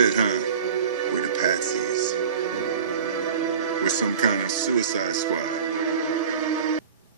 it, huh? We're the patsies. We're some kind of suicide squad.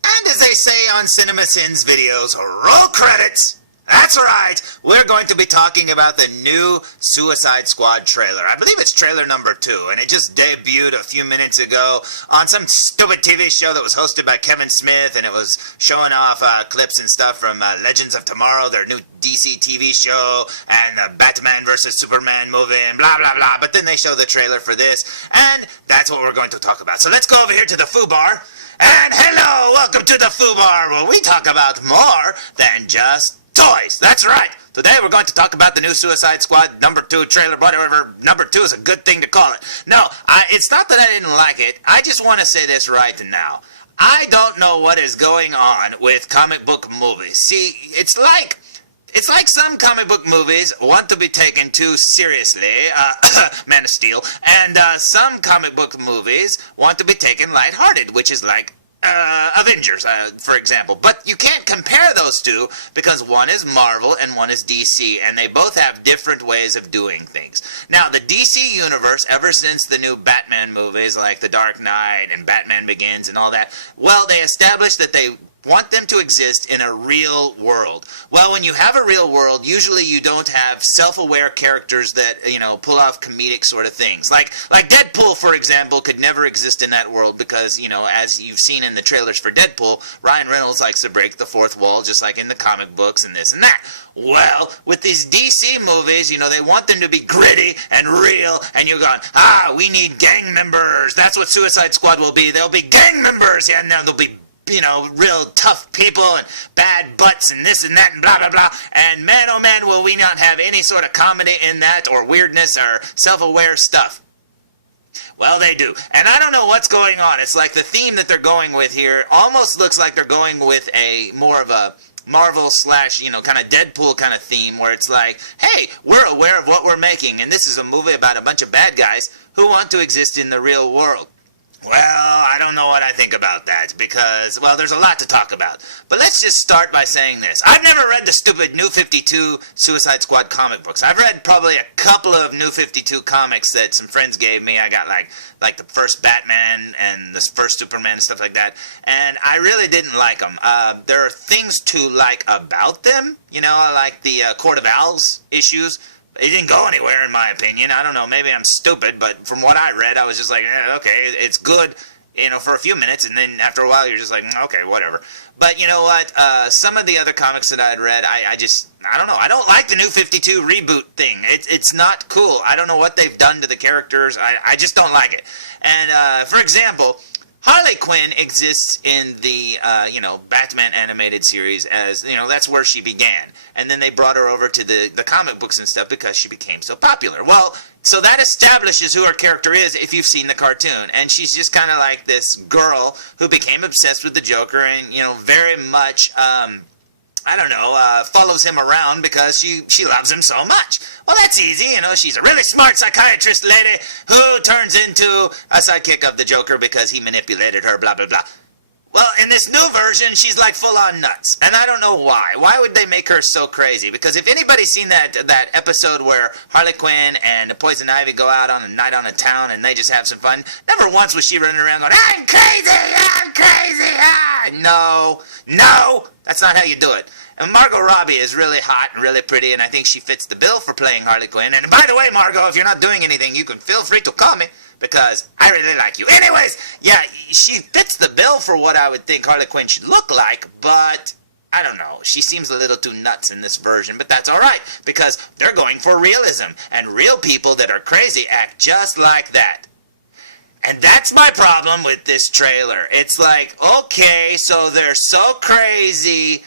And as they say on CinemaSins videos, roll credits! That's right! We're going to be talking about the new Suicide Squad trailer. I believe it's trailer number 2, and it just debuted a few minutes ago on some stupid TV show that was hosted by Kevin Smith, and it was showing off clips and stuff from Legends of Tomorrow, their new DC TV show, and the Batman vs. Superman movie, and blah, blah, blah. But then they show the trailer for this, and that's what we're going to talk about. So let's go over here to the Foo Bar. And hello, welcome to the Foo Bar, where we talk about more than just toys. That's right. Today we're going to talk about the new Suicide Squad number 2 trailer, whatever number 2 is a good thing to call it. No, it's not that I didn't like it. I just want to say this right now. I don't know what is going on with comic book movies. See, it's like some comic book movies want to be taken too seriously, Man of Steel, and some comic book movies want to be taken lighthearted, which is like Avengers, for example. But you can't compare those two because one is Marvel and one is DC, and they both have different ways of doing things. Now, the DC universe, ever since the new Batman movies like The Dark Knight and Batman Begins and all that, well, they established that they want them to exist in a real world. Well, when you have a real world, usually you don't have self-aware characters that, pull off comedic sort of things. Like Deadpool, for example, could never exist in that world because, as you've seen in the trailers for Deadpool, Ryan Reynolds likes to break the fourth wall just like in the comic books and this and that. Well, with these DC movies, they want them to be gritty and real, and you're going, we need gang members. That's what Suicide Squad will be. They'll be gang members, and they'll be real tough people and bad butts and this and that and blah, blah, blah. And man, oh man, will we not have any sort of comedy in that or weirdness or self-aware stuff. Well, they do. And I don't know what's going on. It's like the theme that they're going with here almost looks like they're going with a more of a Marvel / kind of Deadpool kind of theme where it's like, hey, we're aware of what we're making, and this is a movie about a bunch of bad guys who want to exist in the real world. Well, I don't know what I think about that because, there's a lot to talk about. But let's just start by saying this. I've never read the stupid New 52 Suicide Squad comic books. I've read probably a couple of New 52 comics that some friends gave me. I got like the first Batman and the first Superman and stuff like that. And I really didn't like them. There are things to like about them. I like the Court of Owls issues. It didn't go anywhere, in my opinion. I don't know, maybe I'm stupid, but from what I read, I was just like, okay, it's good, for a few minutes, and then after a while, you're just like, okay, whatever. But you know what? Some of the other comics that I'd read, I don't know. I don't like the New 52 reboot thing. It's not cool. I don't know what they've done to the characters. I just don't like it. And, for example, Harley Quinn exists in the, Batman animated series as, that's where she began. And then they brought her over to the comic books and stuff because she became so popular. Well, so that establishes who her character is if you've seen the cartoon. And she's just kind of like this girl who became obsessed with the Joker and, very much, follows him around because she loves him so much. Well, that's easy, she's a really smart psychiatrist lady who turns into a sidekick of the Joker because he manipulated her, blah, blah, blah. Well, in this new version, she's like full-on nuts, and I don't know why. Why would they make her so crazy? Because if anybody's seen that episode where Harley Quinn and Poison Ivy go out on a night on a town and they just have some fun, never once was she running around going, I'm crazy, No, that's not how you do it. And Margot Robbie is really hot and really pretty, and I think she fits the bill for playing Harley Quinn. And by the way, Margot, if you're not doing anything, you can feel free to call me, because I really like you. Anyways, yeah, she fits the bill for what I would think Harley Quinn should look like, but I don't know. She seems a little too nuts in this version, but that's alright, because they're going for realism, and real people that are crazy act just like that. And that's my problem with this trailer. It's like, okay, so they're so crazy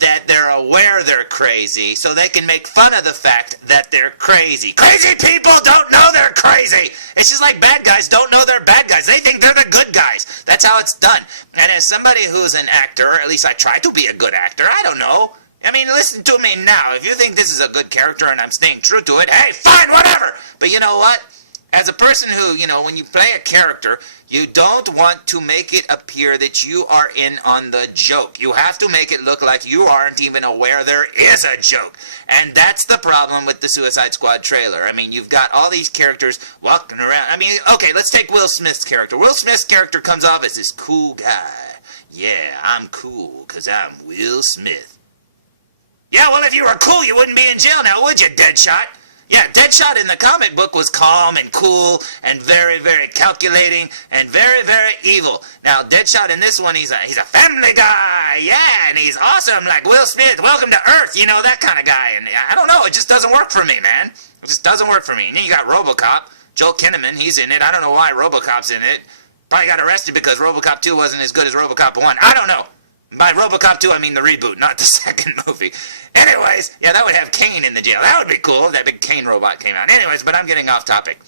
that they're aware they're crazy, so they can make fun of the fact that they're crazy. Crazy people don't know they're crazy! It's just like bad guys don't know they're bad guys. They think they're the good guys. That's how it's done. And as somebody who's an actor, or at least I try to be a good actor, I don't know. I mean, listen to me now. If you think this is a good character and I'm staying true to it, hey, fine, whatever! But you know what? As a person who, when you play a character, you don't want to make it appear that you are in on the joke. You have to make it look like you aren't even aware there is a joke. And that's the problem with the Suicide Squad trailer. I mean, you've got all these characters walking around. I mean, okay, let's take Will Smith's character. Will Smith's character comes off as this cool guy. Yeah, I'm cool because I'm Will Smith. Yeah, well, if you were cool, you wouldn't be in jail now, would you, Deadshot? Yeah, Deadshot in the comic book was calm and cool and very, very calculating and very, very evil. Now, Deadshot in this one, he's a family guy, yeah, and he's awesome, like Will Smith, welcome to Earth, that kind of guy. And I don't know, it just doesn't work for me, man. It just doesn't work for me. And then you got RoboCop, Joel Kinnaman, he's in it. I don't know why RoboCop's in it. Probably got arrested because RoboCop 2 wasn't as good as RoboCop 1. I don't know. By RoboCop 2, I mean the reboot, not the second movie. Anyways, yeah, that would have Kane in the jail. That would be cool if that big Kane robot came out. Anyways, but I'm getting off topic.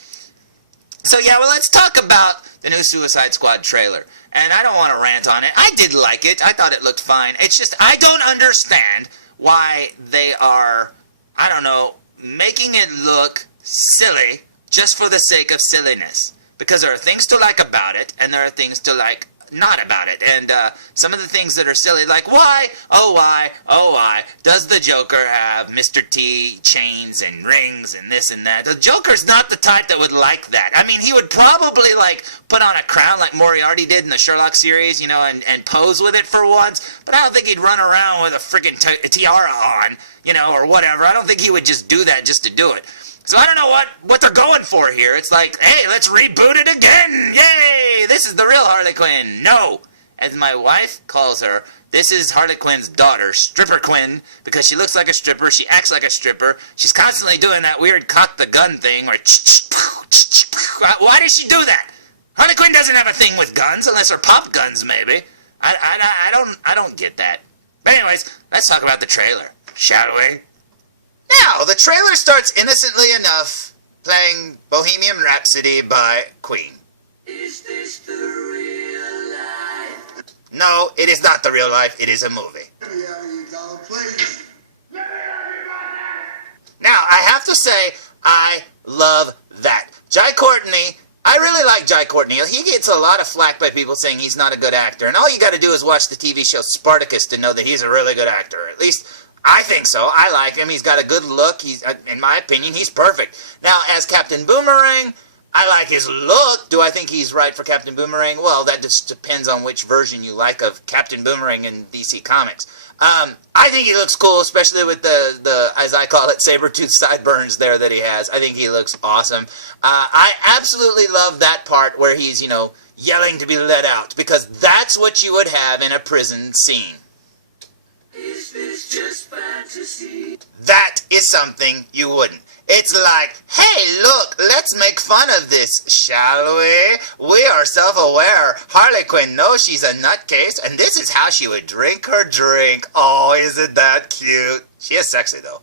So, yeah, well, let's talk about the new Suicide Squad trailer. And I don't want to rant on it. I did like it. I thought it looked fine. It's just, I don't understand why they are, I don't know, making it look silly just for the sake of silliness. Because there are things to like about it, and there are things to like not about it. And some of the things that are silly, like why does the Joker have Mr. T chains and rings and this and that? The Joker's not the type that would like that. I mean, he would probably like put on a crown like Moriarty did in the Sherlock series, and pose with it for once, but I don't think he'd run around with a freaking tiara on, or whatever. I don't think he would just do that just to do it. So I don't know what they're going for here. It's like, hey, let's reboot it again. Yay! This is the real Harley Quinn. No. As my wife calls her, this is Harley Quinn's daughter, Stripper Quinn, because she looks like a stripper. She acts like a stripper. She's constantly doing that weird cock the gun thing. Where why does she do that? Harley Quinn doesn't have a thing with guns, unless they're pop guns, maybe. I don't get that. But anyways, let's talk about the trailer, shall we? Now, the trailer starts innocently enough, playing Bohemian Rhapsody by Queen. Is this the real life? No, it is not the real life. It is a movie. Now, I have to say, I love that. Jai Courtney, I really like Jai Courtney. He gets a lot of flack by people saying he's not a good actor. And all you got to do is watch the TV show Spartacus to know that he's a really good actor. At least I think so. I like him. He's got a good look. He's, in my opinion, he's perfect. Now, as Captain Boomerang, I like his look. Do I think he's right for Captain Boomerang? Well, that just depends on which version you like of Captain Boomerang in DC Comics. I think he looks cool, especially with the as I call it, saber-tooth sideburns there that he has. I think he looks awesome. I absolutely love that part where he's, yelling to be let out, because that's what you would have in a prison scene. Is this just fantasy? That is something you wouldn't. It's like, hey, look, let's make fun of this, shall we? We are self-aware. Harley Quinn knows she's a nutcase, and this is how she would drink her drink. Oh, isn't that cute? She is sexy, though.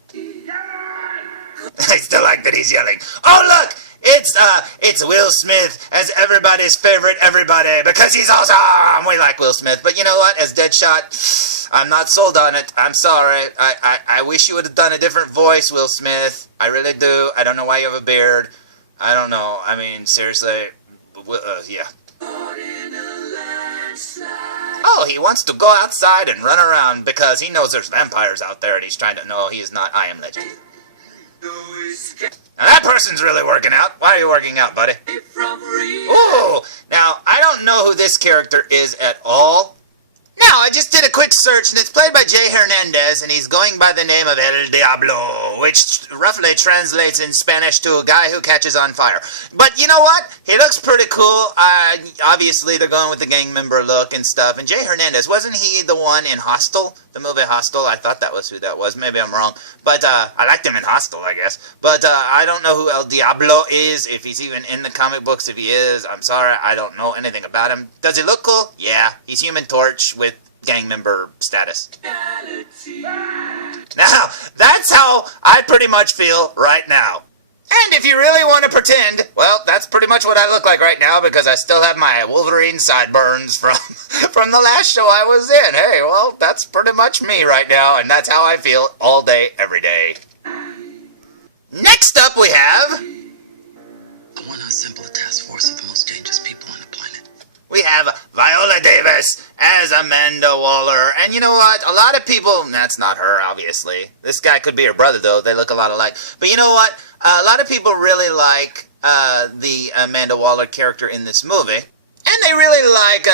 I still like that he's yelling. Oh, look! It's Will Smith as everybody's favorite everybody, because he's awesome! We like Will Smith. But you know what? As Deadshot, I'm not sold on it. I'm sorry. I wish you would have done a different voice, Will Smith. I really do. I don't know why you have a beard. I don't know. I mean, seriously. Yeah. Oh, he wants to go outside and run around because he knows there's vampires out there and he's trying to... No, he is not. I Am Legend. Now that person's really working out. Why are you working out, buddy? Ooh! Now, I don't know who this character is at all. Now, I just did a quick search, and it's played by Jay Hernandez, and he's going by the name of El Diablo, which roughly translates in Spanish to a guy who catches on fire. But you know what? He looks pretty cool. Obviously, they're going with the gang member look and stuff. And Jay Hernandez, wasn't he the one in Hostel? The movie Hostel? I thought that was who that was. Maybe I'm wrong. But I liked him in Hostel, I guess. But I don't know who El Diablo is, if he's even in the comic books. If he is, I'm sorry. I don't know anything about him. Does he look cool? Yeah. He's Human Torch with gang member status. Now, that's how I pretty much feel right now. And if you really want to pretend, well, that's pretty much what I look like right now, because I still have my Wolverine sideburns from the last show I was in. Hey, well, that's pretty much me right now, and that's how I feel all day, every day. Next up we have... I wanna have Viola Davis as Amanda Waller. And you know what? A lot of people, that's not her, obviously. This guy could be her brother, though. They look a lot alike. But you know what? A lot of people really like the Amanda Waller character in this movie. And they really like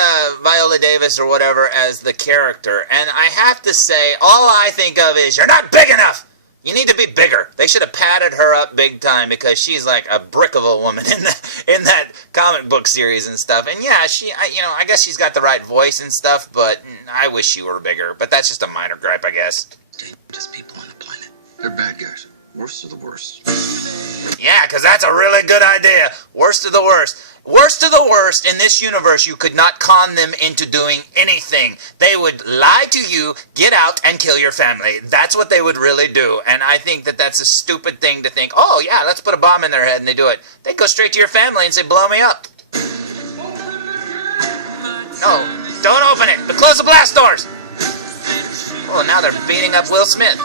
Viola Davis or whatever as the character. And I have to say, all I think of is, you're not big enough! You need to be bigger. They should have padded her up big time because she's like a brick of a woman in that comic book series and stuff. And yeah, I guess she's got the right voice and stuff, but I wish she were bigger. But that's just a minor gripe, I guess. Dangerous people on the planet. They're bad guys. Worst of the worst. Yeah, because that's a really good idea. Worst of the worst. Worst of the worst, in this universe, you could not con them into doing anything. They would lie to you, get out, and kill your family. That's what they would really do. And I think that that's a stupid thing to think, oh, yeah, let's put a bomb in their head, and they do it. They go straight to your family and say, blow me up. No, don't open it, but close the blast doors. Oh, now they're beating up Will Smith.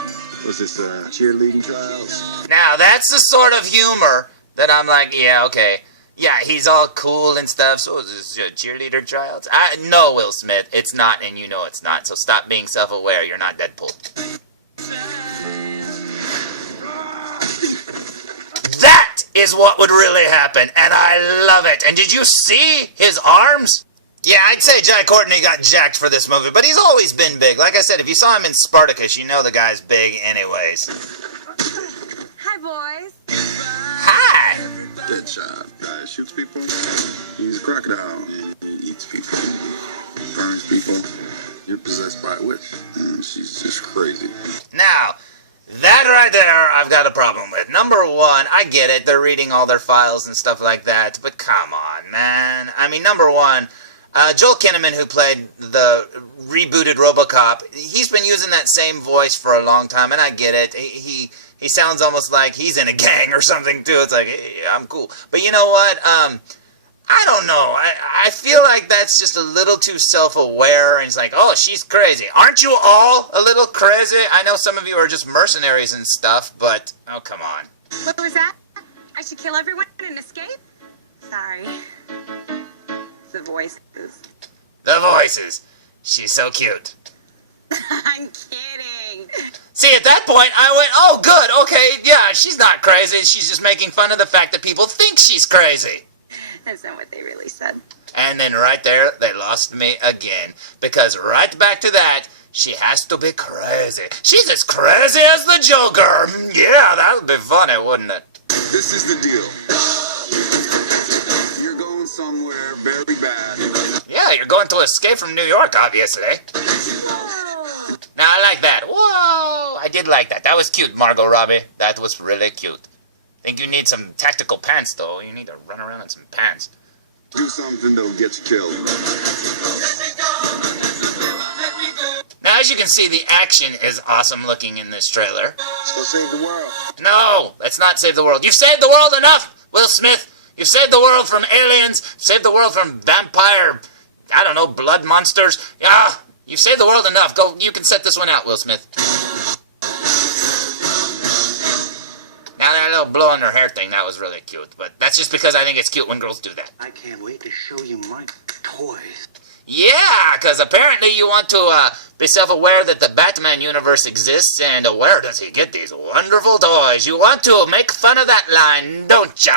Was this cheerleading trials? Now, that's the sort of humor that I'm like, yeah, okay. Yeah, he's all cool and stuff. So is this cheerleader tryouts? No, Will Smith, it's not, and you know it's not. So stop being self-aware. You're not Deadpool. That is what would really happen, and I love it. And did you see his arms? Yeah, I'd say Jai Courtney got jacked for this movie, but he's always been big. Like I said, if you saw him in Spartacus, you know the guy's big anyways. Hi, boys. Hi. Deadshot. Guy shoots people. He's a crocodile. He eats people. He burns people. You're possessed by a witch. And she's just crazy. Now, that right there, I've got a problem with. Number one, I get it. They're reading all their files and stuff like that. But come on, man. I mean, number one, Joel Kinnaman, who played the rebooted RoboCop, he's been using that same voice for a long time, and I get it. He sounds almost like he's in a gang or something, too. It's like, hey, I'm cool. But you know what? I don't know. I feel like that's just a little too self-aware, and it's like, oh, she's crazy. Aren't you all a little crazy? I know some of you are just mercenaries and stuff, but, oh, come on. What was that? I should kill everyone and escape? Sorry. The voices. The voices. She's so cute. I'm kidding. See, at that point, I went, oh, good, okay, yeah, she's not crazy. She's just making fun of the fact that people think she's crazy. That's not what they really said. And then right there, they lost me again. Because right back to that, she has to be crazy. She's as crazy as the Joker. Yeah, that would be funny, wouldn't it? This is the deal. You're going somewhere very bad. Yeah, you're going to escape from New York, obviously. Now, I like that. Whoa! I did like that. That was cute, Margot Robbie. That was really cute. Think you need some tactical pants, though. You need to run around in some pants. Do something that'll get you killed. Now, as you can see, the action is awesome looking in this trailer. Let's go save the world. No, let's not save the world. You've saved the world enough, Will Smith. You've saved the world from aliens. Saved the world from vampire, I don't know, blood monsters. Yeah, you've saved the world enough. Go, you can set this one out, Will Smith. Now that little blow in her hair thing, that was really cute. But that's just because I think it's cute when girls do that. I can't wait to show you my toys. Yeah, because apparently you want to be self-aware that the Batman universe exists, and where does he get these wonderful toys? You want to make fun of that line, don't ya?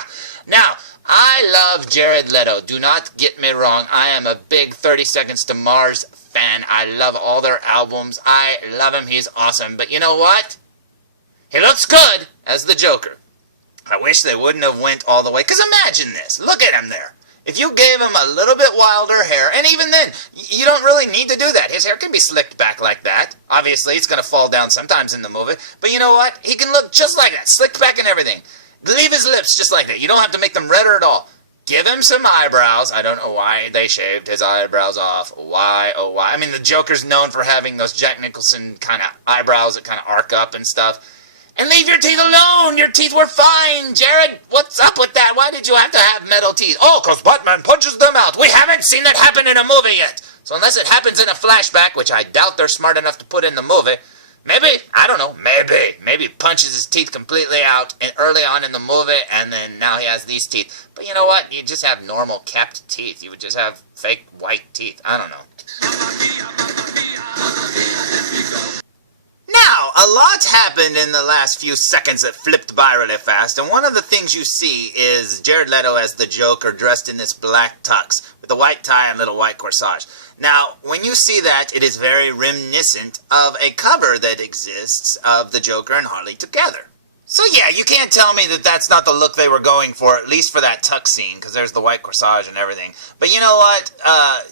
Now, I love Jared Leto. Do not get me wrong. I am a big 30 Seconds to Mars fan. I love all their albums. I love him. He's awesome. But you know what? He looks good as the Joker. I wish they wouldn't have went all the way. Because imagine this. Look at him there. If you gave him a little bit wilder hair, and even then, you don't really need to do that. His hair can be slicked back like that. Obviously, it's going to fall down sometimes in the movie. But you know what? He can look just like that. Slicked back and everything. Leave his lips just like that. You don't have to make them redder at all. Give him some eyebrows. I don't know why they shaved his eyebrows off. Why, oh why? I mean, the Joker's known for having those Jack Nicholson kind of eyebrows that kind of arc up and stuff. And leave your teeth alone! Your teeth were fine! Jared, what's up with that? Why did you have to have metal teeth? Oh, because Batman punches them out! We haven't seen that happen in a movie yet! So unless it happens in a flashback, which I doubt they're smart enough to put in the movie, Maybe, I don't know, maybe punches his teeth completely out and early on in the movie, and then now he has these teeth. But you know what? You just have normal kept teeth. You would just have fake white teeth. I don't know. Now, a lot happened in the last few seconds that flipped by really fast, and one of the things you see is Jared Leto as the Joker dressed in this black tux with a white tie and little white corsage. Now, when you see that, it is very reminiscent of a cover that exists of the Joker and Harley together. So yeah, you can't tell me that that's not the look they were going for, at least for that tux scene, because there's the white corsage and everything. But you know what?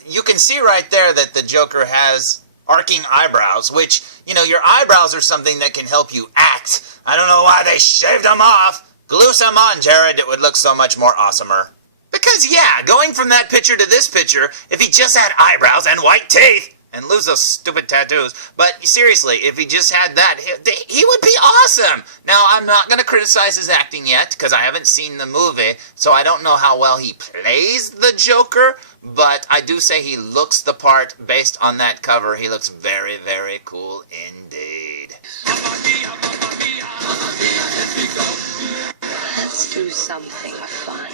You can see right there that the Joker has arcing eyebrows, which, you know, your eyebrows are something that can help you act. I don't know why they shaved them off. Glue some on, Jared. It would look so much more awesomer. Because, yeah, going from that picture to this picture, if he just had eyebrows and white teeth, and lose those stupid tattoos, but seriously, if he just had that, he would be awesome! Now, I'm not going to criticize his acting yet, because I haven't seen the movie, so I don't know how well he plays the Joker, but I do say he looks the part based on that cover. He looks very, very cool indeed. Let's do something fun.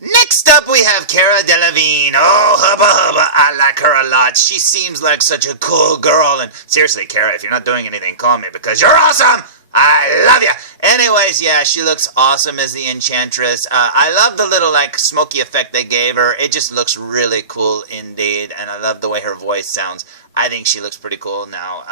Next up, we have Cara Delevingne. Oh, hubba hubba, I like her a lot. She seems like such a cool girl. And seriously, Cara, if you're not doing anything, call me because you're awesome. I love you. Anyways, yeah, she looks awesome as the Enchantress. I love the little, like, smoky effect they gave her. It just looks really cool indeed. And I love the way her voice sounds. I think she looks pretty cool now.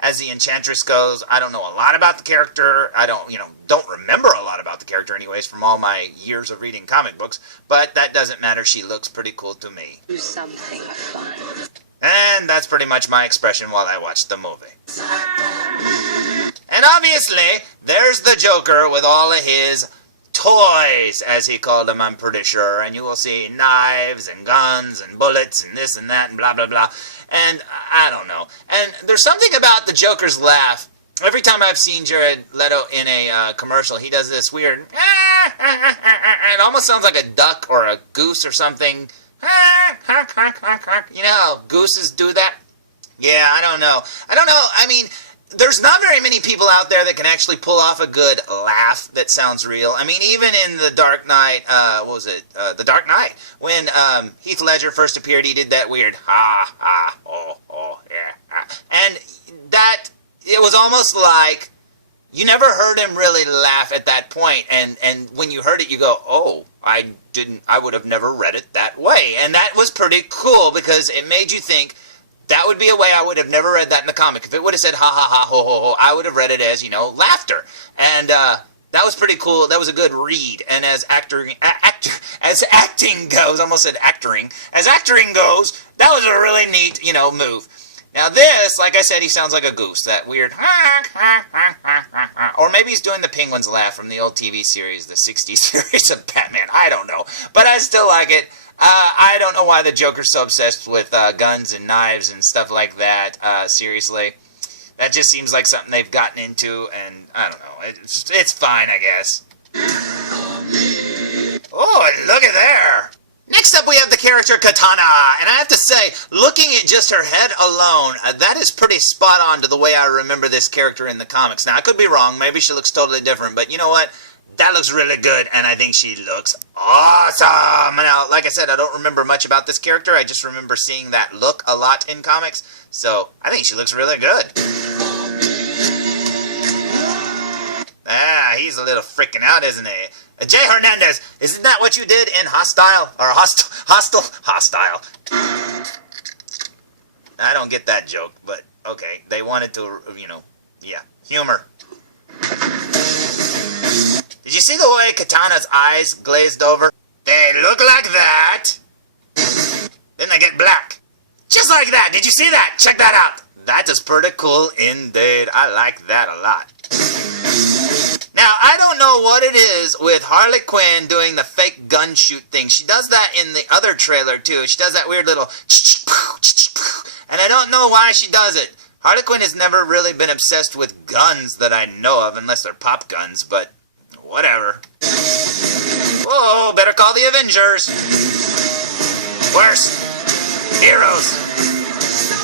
As the Enchantress goes, I don't know a lot about the character. I don't remember a lot about the character anyways from all my years of reading comic books. But that doesn't matter. She looks pretty cool to me. Do something fun. And that's pretty much my expression while I watched the movie. And obviously, there's the Joker with all of his toys, as he called them, I'm pretty sure. And you will see knives and guns and bullets and this and that and blah, blah, blah. And I don't know. And there's something about the Joker's laugh. Every time I've seen Jared Leto in a commercial, he does this weird... It almost sounds like a duck or a goose or something. You know how gooses do that? Yeah, I don't know. I mean... There's not very many people out there that can actually pull off a good laugh that sounds real. I mean, even in The Dark Knight, The Dark Knight, when Heath Ledger first appeared, he did that weird, ha, ha, oh, yeah, ah. And that, it was almost like, you never heard him really laugh at that point, and when you heard it, you go, oh, I would have never read it that way. And that was pretty cool, because it made you think, that would be a way I would have never read that in the comic. If it would have said ha ha ha ho ho ho, I would have read it as, you know, laughter. And that was pretty cool. That was a good read. And as acting goes, I almost said actoring. As actoring goes, that was a really neat, you know, move. Now this, like I said, he sounds like a goose. That weird or maybe he's doing the Penguin's laugh from the old TV series, the 60s series of Batman. I don't know. But I still like it. I don't know why the Joker's so obsessed with guns and knives and stuff like that. Seriously. That just seems like something they've gotten into, and I don't know. It's fine, I guess. Oh, look at there! Next up, we have the character Katana, and I have to say, looking at just her head alone, that is pretty spot on to the way I remember this character in the comics. Now, I could be wrong. Maybe she looks totally different, but you know what? That looks really good, and I think she looks awesome! Now, like I said, I don't remember much about this character. I just remember seeing that look a lot in comics, so I think she looks really good. Ah, he's a little freaking out, isn't he? Jay Hernandez, isn't that what you did in Hostile? Or Hostile? I don't get that joke, but okay. They wanted to, you know, yeah, humor. Did you see the way Katana's eyes glazed over? They look like that. Then they get black. Just like that. Did you see that? Check that out. That is pretty cool indeed. I like that a lot. Now, I don't know what it is with Harley Quinn doing the fake gun shoot thing. She does that in the other trailer, too. She does that weird little... And I don't know why she does it. Harley Quinn has never really been obsessed with guns that I know of, unless they're pop guns, but... whatever. Whoa, better call the Avengers. Worst heroes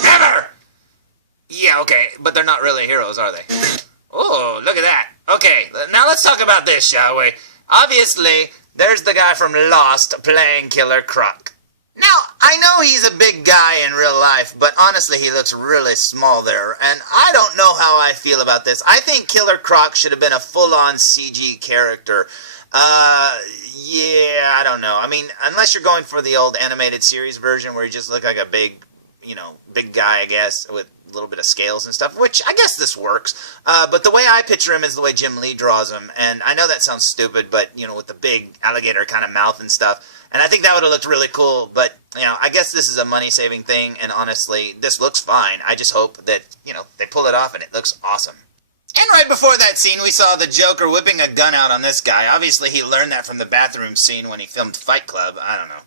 ever. Yeah, okay, but they're not really heroes, are they? Oh, look at that. Okay, now let's talk about this, shall we? Obviously, there's the guy from Lost playing Killer Croc. Now, I know he's a big guy in real life, but honestly, he looks really small there, and I don't know how I feel about this. I think Killer Croc should have been a full-on CG character. Yeah, I don't know. I mean, unless you're going for the old animated series version where you just look like a big, big guy, I guess, with a little bit of scales and stuff, which I guess this works. But the way I picture him is the way Jim Lee draws him, and I know that sounds stupid, but, with the big alligator kind of mouth and stuff. And I think that would have looked really cool, but, I guess this is a money-saving thing, and honestly, this looks fine. I just hope that, they pull it off and it looks awesome. And right before that scene, we saw the Joker whipping a gun out on this guy. Obviously, he learned that from the bathroom scene when he filmed Fight Club. I don't know.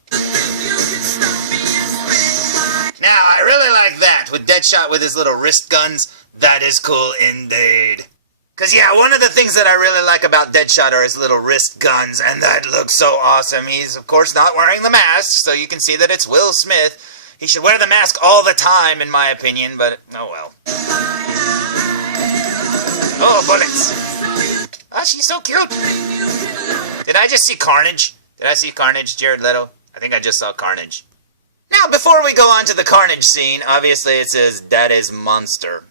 Now, I really like that, with Deadshot with his little wrist guns. That is cool indeed. Because, yeah, one of the things that I really like about Deadshot are his little wrist guns, and that looks so awesome. He's, of course, not wearing the mask, so you can see that it's Will Smith. He should wear the mask all the time, in my opinion, but oh well. Oh, bullets. Oh, she's so cute. Did I just see Carnage? Did I see Carnage, Jared Leto? I think I just saw Carnage. Now, before we go on to the Carnage scene, obviously it says, "That is monster."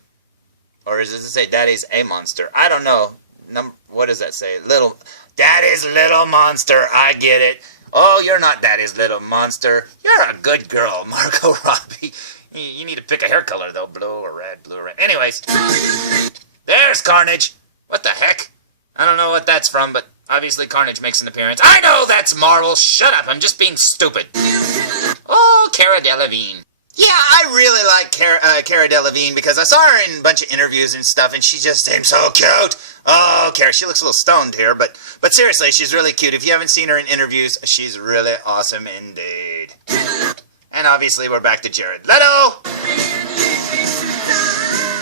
Or does it say, "That is a monster"? I don't know. What does that say? That is little monster. I get it. Oh, you're not Daddy's little monster. You're a good girl, Margot Robbie. You need to pick a hair color, though. Blue or red, blue or red. Anyways. There's Carnage. What the heck? I don't know what that's from, but obviously Carnage makes an appearance. I know that's Marvel. Shut up. I'm just being stupid. Oh, Cara Delevingne. Yeah, I really like Cara Delevingne because I saw her in a bunch of interviews and stuff, and she just seems so cute. Oh, Cara, she looks a little stoned here, but seriously, she's really cute. If you haven't seen her in interviews, she's really awesome indeed. And obviously, we're back to Jared Leto.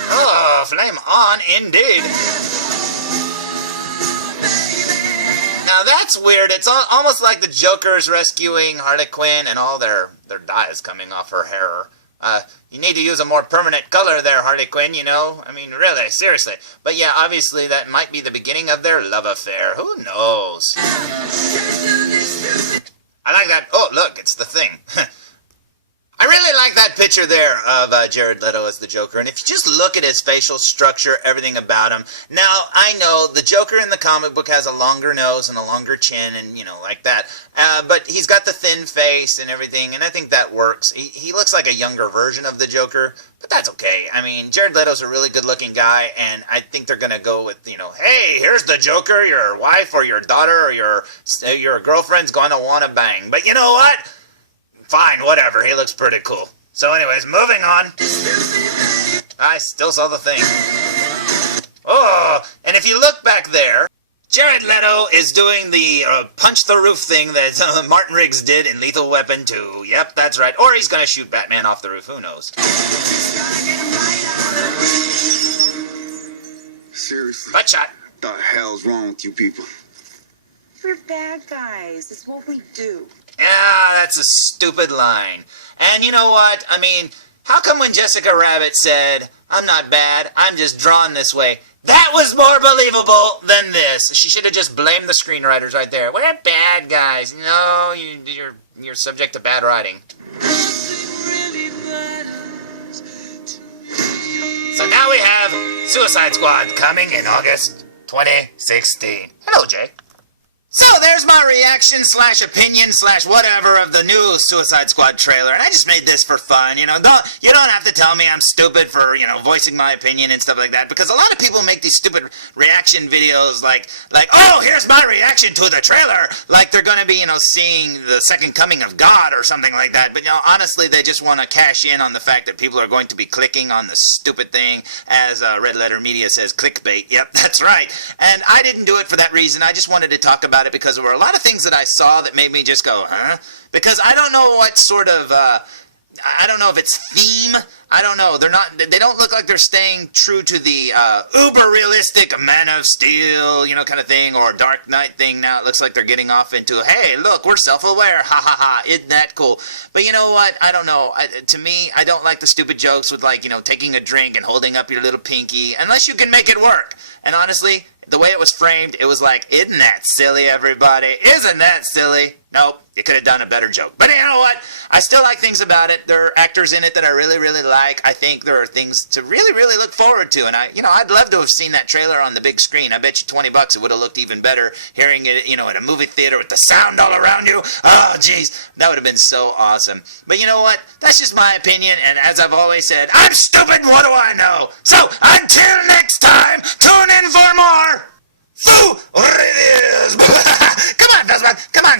Oh, flame on indeed. Now that's weird. It's almost like the Joker's rescuing Harley Quinn and all their dye is coming off her hair. You need to use a more permanent color there, Harley Quinn, I mean, really, seriously. But yeah, obviously that might be the beginning of their love affair. Who knows? I like that. Oh, look, it's the Thing. I really like that picture there of Jared Leto as the Joker. And if you just look at his facial structure, everything about him. Now, I know the Joker in the comic book has a longer nose and a longer chin and, like that. But he's got the thin face and everything, and I think that works. He looks like a younger version of the Joker, but that's okay. I mean, Jared Leto's a really good-looking guy, and I think they're going to go with, hey, here's the Joker, your wife or your daughter or your girlfriend's going to want to bang. But you know what? Fine, whatever. He looks pretty cool. So anyways, moving on. I still saw the Thing. Oh, and if you look back there, Jared Leto is doing the punch the roof thing that Martin Riggs did in Lethal Weapon 2. Yep, that's right. Or he's going to shoot Batman off the roof. Who knows? Seriously. Butt shot. What the hell's wrong with you people? We're bad guys. It's what we do. Yeah, that's a stupid line. And you know what? I mean, how come when Jessica Rabbit said, "I'm not bad, I'm just drawn this way," that was more believable than this? She should have just blamed the screenwriters right there. We're bad guys. No, you're subject to bad writing. So now we have Suicide Squad coming in August 2016. Hello, Jay. So there's my reaction / opinion / whatever of the new Suicide Squad trailer, and I just made this for fun. You don't have to tell me I'm stupid for voicing my opinion and stuff like that, because a lot of people make these stupid reaction videos like oh, here's my reaction to the trailer, like they're gonna be seeing the second coming of God or something like that. But honestly, they just want to cash in on the fact that people are going to be clicking on the stupid thing, as Red Letter Media says, clickbait. Yep, that's right. And I didn't do it for that reason. I just wanted to talk about it because there were a lot of things that I saw that made me just go, huh? Because I don't know what sort of, I don't know if it's theme I don't know. They don't look like they're staying true to the uber realistic Man of Steel, kind of thing, or Dark Knight thing. Now it looks like they're getting off into, hey, look, we're self-aware, ha ha ha, isn't that cool? But you know what? I don't know. To me, I don't like the stupid jokes with taking a drink and holding up your little pinky, unless you can make it work. And honestly, the way it was framed, it was like, isn't that silly, everybody? Isn't that silly? Nope, you could have done a better joke. But you know what? I still like things about it. There are actors in it that I really, really like. I think there are things to really, really look forward to. And I'd love to have seen that trailer on the big screen. I bet you $20 it would have looked even better hearing it, at a movie theater with the sound all around you. Oh, jeez, that would have been so awesome. But you know what? That's just my opinion. And as I've always said, I'm stupid. What do I know? So until next time, tune in for more reviews. Come on, felzbug. Come on.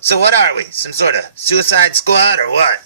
So what are we? Some sort of Suicide Squad or what?